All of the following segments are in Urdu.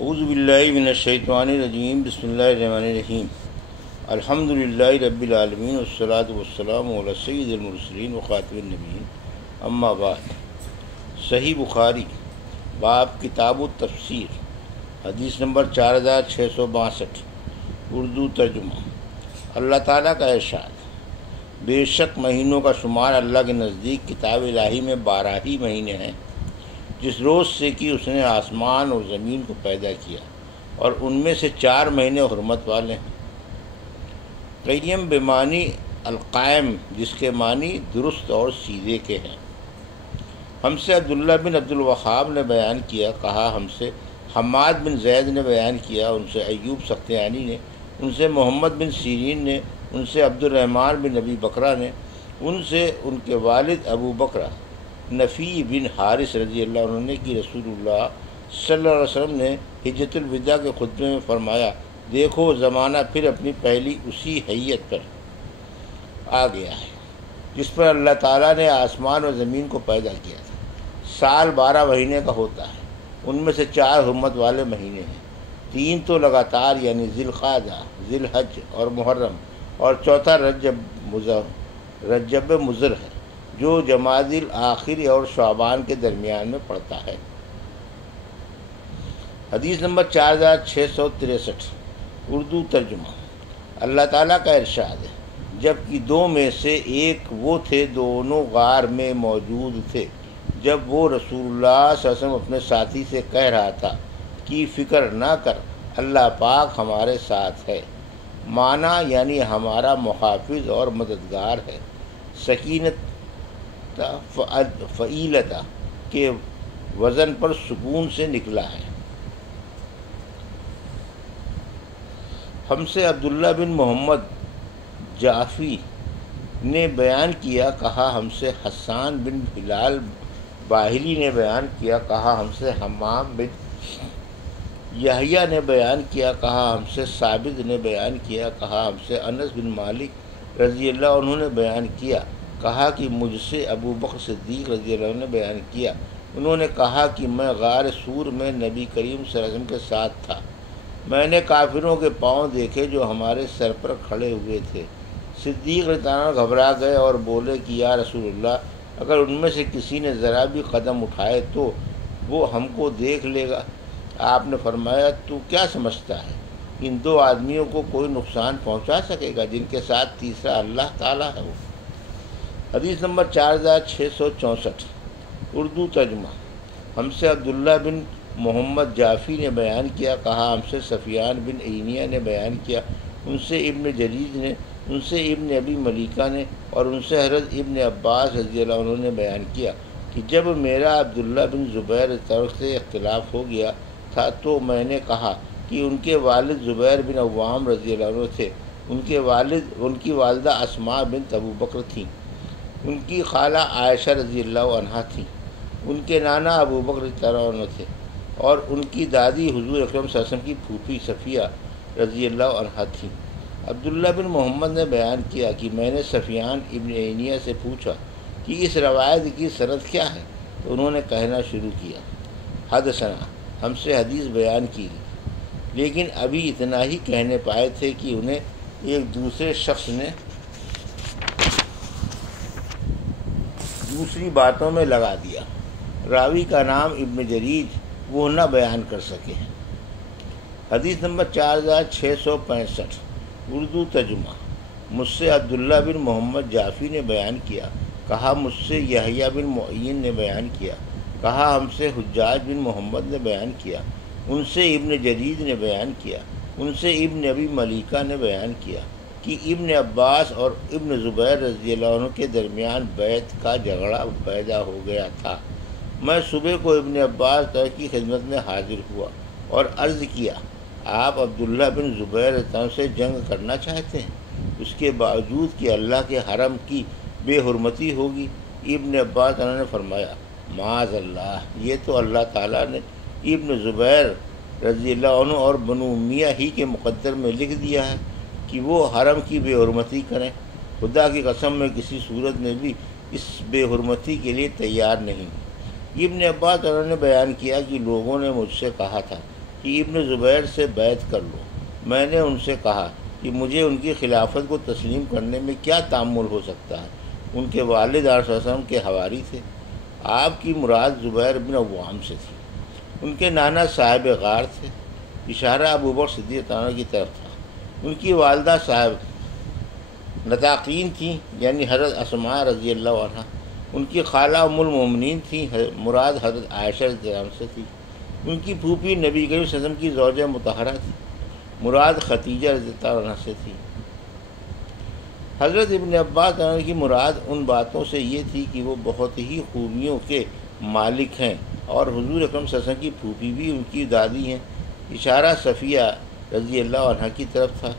اعوذ باللہ من الشیطان الرجیم بسم اللہ الرحمن الرحیم الحمد للہ رب العالمین والصلاة والسلام علی سید المرسلین وخاتم النبیین اما بعد۔ صحیح بخاری باب کتاب التفسیر، حدیث نمبر 4662، اردو ترجمہ۔ اللہ تعالیٰ کا ارشاد: بے شک مہینوں کا شمار اللہ کے نزدیک کتاب الہی میں 12 ہی مہینے ہیں، جس روز سے کہ اس نے آسمان اور زمین کو پیدا کیا، اور ان میں سے 4 مہینے حرمت والے ہیں۔ قیم بمعنی القائم، جس کے معنی درست اور سیدھے کے ہیں۔ ہم سے عبداللہ بن عبد الوہاب نے بیان کیا، کہا ہم سے حماد بن زید نے بیان کیا، ان سے ایوب سختیانی نے، ان سے محمد بن سیرین نے، ان سے عبد الرحمن بن نبی بکرہ نے، ان سے ان کے والد ابو بکرہ نفی بن حارث رضی اللہ عنہ نے کہ رسول اللہ صلی اللہ علیہ وسلم نے حجۃ الوداع کے خطبے میں فرمایا: دیکھو زمانہ پھر اپنی پہلی اسی حیت پر آ گیا ہے جس پر اللہ تعالیٰ نے آسمان اور زمین کو پیدا کیا تھا۔ سال 12 مہینے کا ہوتا ہے، ان میں سے 4 حرمت والے مہینے ہیں، 3 تو لگاتار یعنی ذی القعدہ، ذی الحج اور محرم، اور چوتھا رجب مضر ہے جو جمادی الآخر اور شعبان کے درمیان میں پڑتا ہے۔ حدیث نمبر 4663، اردو ترجمہ۔ اللہ تعالیٰ کا ارشاد ہے: جبکہ 2 میں سے ایک وہ تھے، دونوں غار میں موجود تھے، جب وہ رسول اللہ صلی اللہ علیہ وسلم اپنے ساتھی سے کہہ رہا تھا کہ فکر نہ کر، اللہ پاک ہمارے ساتھ ہے۔ معنی یعنی ہمارا محافظ اور مددگار ہے۔ سکینت فعیلتہ کے وزن پر سکون سے نکلا ہے۔ ہم سے عبداللہ بن محمد جعفی نے بیان کیا، کہا ہم سے حسان بن ہلال باہلی نے بیان کیا، کہا ہم سے حمام بن یحییٰ نے بیان کیا، کہا ہم سے ثابت نے بیان کیا، کہا ہم سے انس بن مالک رضی اللہ عنہ نے بیان کیا، کہا کہ مجھ سے ابو بکر صدیق رضی اللہ عنہ نے بیان کیا، انہوں نے کہا کہ میں غار سور میں نبی کریم صلی اللہ علیہ وسلم کے ساتھ تھا، میں نے کافروں کے پاؤں دیکھے جو ہمارے سر پر کھڑے ہوئے تھے۔ صدیق رضی اللہ عنہ گھبرا گئے اور بولے کہ یا رسول اللہ، اگر ان میں سے کسی نے ذرا بھی قدم اٹھائے تو وہ ہم کو دیکھ لے گا۔ آپ نے فرمایا: تو کیا سمجھتا ہے ان 2 آدمیوں کو کوئی نقصان پہنچا سکے گا جن کے ساتھ تیسرا اللہ تعالیٰ ہے؟ وہ حدیث نمبر 4664، اردو ترجمہ۔ ہم سے عبداللہ بن محمد جعفی نے بیان کیا، کہا ہم سے سفیان بن عینیہ نے بیان کیا، ان سے ابن جریج نے، ان سے ابن ابی ملیکہ نے، اور ان سے حضرت ابن عباس رضی اللہ عنہ نے بیان کیا کہ جب میرا عبداللہ بن زبیر طرف سے اختلاف ہو گیا تھا تو میں نے کہا کہ ان کے والد زبیر بن عوام رضی اللہ عنہ تھے، ان کی والدہ اسماء بنت ابو بکر تھیں، ان کی خالہ عائشہ رضی اللہ عنہا تھیں، ان کے نانا ابو بکر رضی اللہ عنہ تھے، اور ان کی دادی حضور اکرم صلی اللہ علیہ وسلم کی پھوپھی صفیہ رضی اللہ عنہا تھیں۔ عبداللہ بن محمد نے بیان کیا کہ میں نے سفیان ابن عینیہ سے پوچھا کہ اس روایت کی سند کیا ہے، تو انہوں نے کہنا شروع کیا: حدثنا، ہم سے حدیث بیان کی گئی، لیکن ابھی اتنا ہی کہنے پائے تھے کہ انہیں ایک دوسرے شخص نے دوسری باتوں میں لگا دیا۔ راوی کا نام ابن جریج وہ نہ بیان کر سکے۔ حدیث نمبر 4665، اردو ترجمہ۔ مجھ سے عبداللہ بن محمد جعفی نے بیان کیا، کہا مجھ سے یحییٰ بن معین نے بیان کیا، کہا ہم سے حجاج بن محمد نے بیان کیا، ان سے ابن جریج نے بیان کیا، ان سے ابن ابی ملیکہ نے بیان کیا کہ ابن عباس اور ابن زبیر رضی اللہ عنہ کے درمیان بیعت کا جھگڑا پیدا ہو گیا تھا۔ میں صبح کو ابن عباس کی خدمت میں حاضر ہوا اور عرض کیا: آپ عبداللہ بن زبیر رضی اللہ عنہ سے جنگ کرنا چاہتے ہیں، اس کے باوجود کہ اللہ کے حرم کی بے حرمتی ہوگی؟ ابن عباس نے فرمایا: معاذ اللہ، یہ تو اللہ تعالیٰ نے ابن زبیر رضی اللہ عنہ اور بنو امیہ ہی کے مقدر میں لکھ دیا ہے کہ وہ حرم کی بے حرمتی کریں۔ خدا کی قسم میں کسی صورت میں بھی اس بے حرمتی کے لیے تیار نہیں۔ ابن عباس نے بیان کیا کہ لوگوں نے مجھ سے کہا تھا کہ ابن زبیر سے بیعت کر لو۔ میں نے ان سے کہا کہ مجھے ان کی خلافت کو تسلیم کرنے میں کیا تأمل ہو سکتا ہے؟ ان کے والد صلی اللہ علیہ وسلم کے حواری تھے۔ آپ کی مراد زبیر بن عوام سے تھی۔ ان کے نانا صاحب غار تھے۔ اشارہ ابو بکر صدیق عنہ کی طرف تھا۔ ان کی والدہ صاحب نطاقین تھیں، یعنی حضرت اسماء رضی اللہ عنہ۔ ان کی خالہ ام المومنین تھیں، مراد حضرت عائشہ رضی اللہ عنہ سے تھی۔ ان کی پھوپھی نبی کریم صلی اللہ علیہ وسلم کی زوجہ مطہرہ تھی، مراد خدیجہ رضی اللہ عنہ سے تھی۔ حضرت ابن عباس عنہ کی مراد ان باتوں سے یہ تھی کہ وہ بہت ہی خوبیوں کے مالک ہیں، اور حضور اکرم صلی اللہ علیہ وسلم کی پھوپھی بھی ان کی دادی ہیں۔ اشارہ صفیہ رضی اللہ عنہ کی طرف تھا۔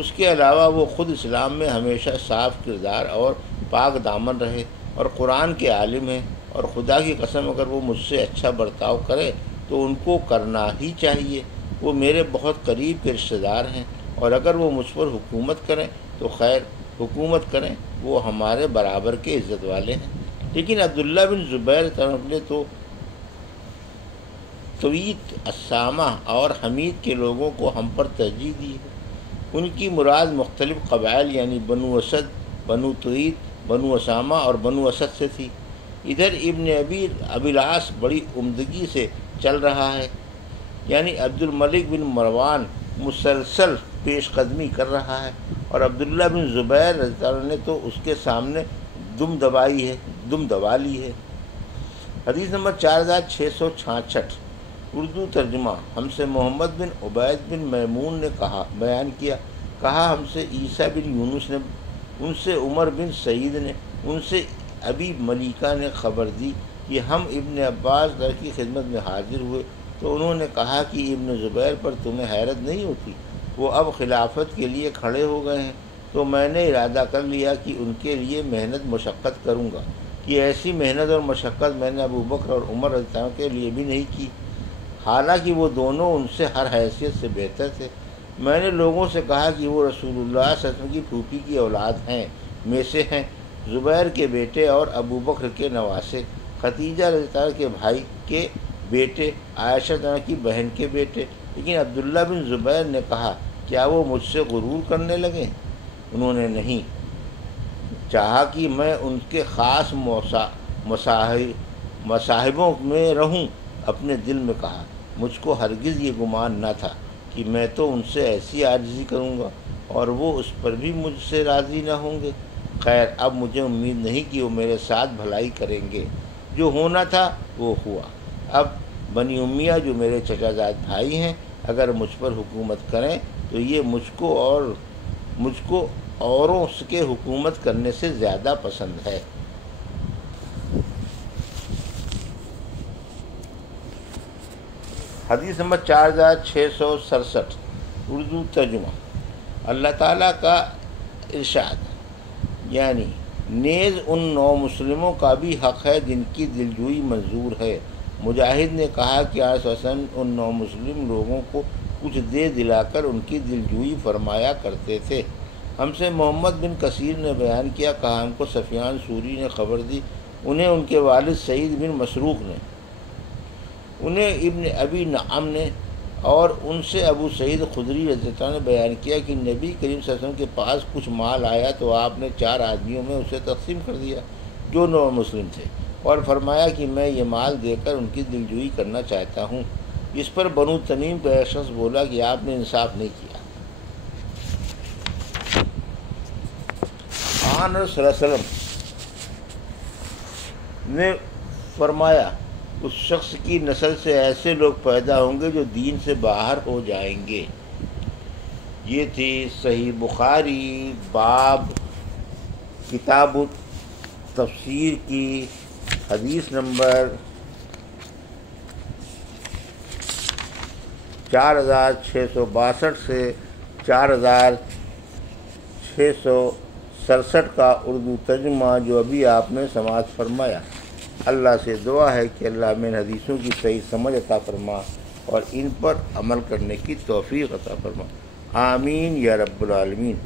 اس کے علاوہ وہ خود اسلام میں ہمیشہ صاف کردار اور پاک دامن رہے اور قرآن کے عالم ہیں، اور خدا کی قسم اگر وہ مجھ سے اچھا برتاؤ کرے تو ان کو کرنا ہی چاہیے۔ وہ میرے بہت قریب کے رشتہ دار ہیں، اور اگر وہ مجھ پر حکومت کریں تو خیر، حکومت کریں، وہ ہمارے برابر کے عزت والے ہیں۔ لیکن عبداللہ بن زبیر نے تو طویت، اسامہ اور حمید کے لوگوں کو ہم پر ترجیح دی ہے۔ ان کی مراد مختلف قبائل یعنی بنو اسد، بنو طویت، بنو اسامہ اور بنو اسد سے تھی۔ ادھر ابن ابی العاص بڑی عمدگی سے چل رہا ہے، یعنی عبد الملک بن مروان مسلسل پیش قدمی کر رہا ہے، اور عبداللہ بن زبیر رضی اللہ عنہ نے تو اس کے سامنے دم دبا لی ہے۔ حدیث نمبر 4666، اردو ترجمہ۔ ہم سے محمد بن عبید بن میمون نے بیان کیا، ہم سے عیسیٰ بن یونس نے، ان سے عمر بن سعید نے، ان سے ابی ملیکہ نے خبر دی کہ ہم ابن عباس کی خدمت میں حاضر ہوئے تو انہوں نے کہا کہ ابن زبیر پر تمہیں حیرت نہیں ہوتی؟ وہ اب خلافت کے لیے کھڑے ہو گئے ہیں، تو میں نے ارادہ کر لیا کہ ان کے لیے محنت مشقت کروں گا، کہ ایسی محنت اور مشقت میں نے ابو بکر اور عمر رضی اللہ عنہ کے لیے بھی نہیں کی، حالانکہ وہ دونوں ان سے ہر حیثیت سے بہتر تھے۔ میں نے لوگوں سے کہا کہ وہ رسول اللہ صلی اللہ علیہ وسلم کی پھوپھی کی اولاد میں سے ہیں، زبیر کے بیٹے اور ابو بکر کے نواسے، خدیجہ رضی اللہ عنہ کے بھائی کے بیٹے، عائشہ رضی اللہ عنہ کی بہن کے بیٹے۔ لیکن عبداللہ بن زبیر نے کہا، کیا وہ مجھ سے غرور کرنے لگے؟ انہوں نے نہیں چاہا کہ میں ان کے خاص مصاحبوں میں رہوں۔ اپنے دل میں کہا، مجھ کو ہرگز یہ گمان نہ تھا کہ میں تو ان سے ایسی عاجزی کروں گا اور وہ اس پر بھی مجھ سے راضی نہ ہوں گے۔ خیر، اب مجھے امید نہیں کہ وہ میرے ساتھ بھلائی کریں گے۔ جو ہونا تھا وہ ہوا۔ اب بنی امیہ جو میرے چچا زاد بھائی ہیں، اگر مجھ پر حکومت کریں تو یہ مجھ کو اوروں کے حکومت کرنے سے زیادہ پسند ہے۔ حدیث نمبر 4667، اردو ترجمہ۔ اللہ تعالیٰ کا ارشاد، یعنی نیز ان نو مسلموں کا بھی حق ہے جن کی دلجوئی منظور ہے۔ مجاہد نے کہا کہ آپ صلی اللہ علیہ وسلم ان نو مسلم لوگوں کو کچھ دے دلا کر ان کی دلجوئی فرمایا کرتے تھے۔ ہم سے محمد بن کثیر نے بیان کیا، ہم کو سفیان ثوری نے خبر دی، انہیں ان کے والد سعید بن مسروق نے، انہیں ابن ابی نعم نے، اور ان سے ابو سعید خدری رضی اللہ عنہ نے بیان کیا کہ نبی کریم صلی اللہ علیہ وسلم کے پاس کچھ مال آیا تو آپ نے 4 آدمیوں میں اسے تقسیم کر دیا جو نو مسلم تھے، اور فرمایا کہ میں یہ مال دے کر ان کی دلجوئی کرنا چاہتا ہوں۔ اس پر بنو تمیم کا ایک شخص بولا کہ آپ نے انصاف نہیں کیا۔ آن صلی اللہ علیہ وسلم نے فرمایا، اس شخص کی نسل سے ایسے لوگ پیدا ہوں گے جو دین سے باہر ہو جائیں گے۔ یہ تھی صحیح بخاری باب کتاب تفسیر کی حدیث نمبر 4662 سے 4667 کا اردو ترجمہ جو ابھی آپ نے سماعت فرمایا۔ اللہ سے دعا ہے کہ اللہ میں حدیثوں کی صحیح سمجھ عطا فرما اور ان پر عمل کرنے کی توفیق عطا فرما۔ آمین یا رب العالمین۔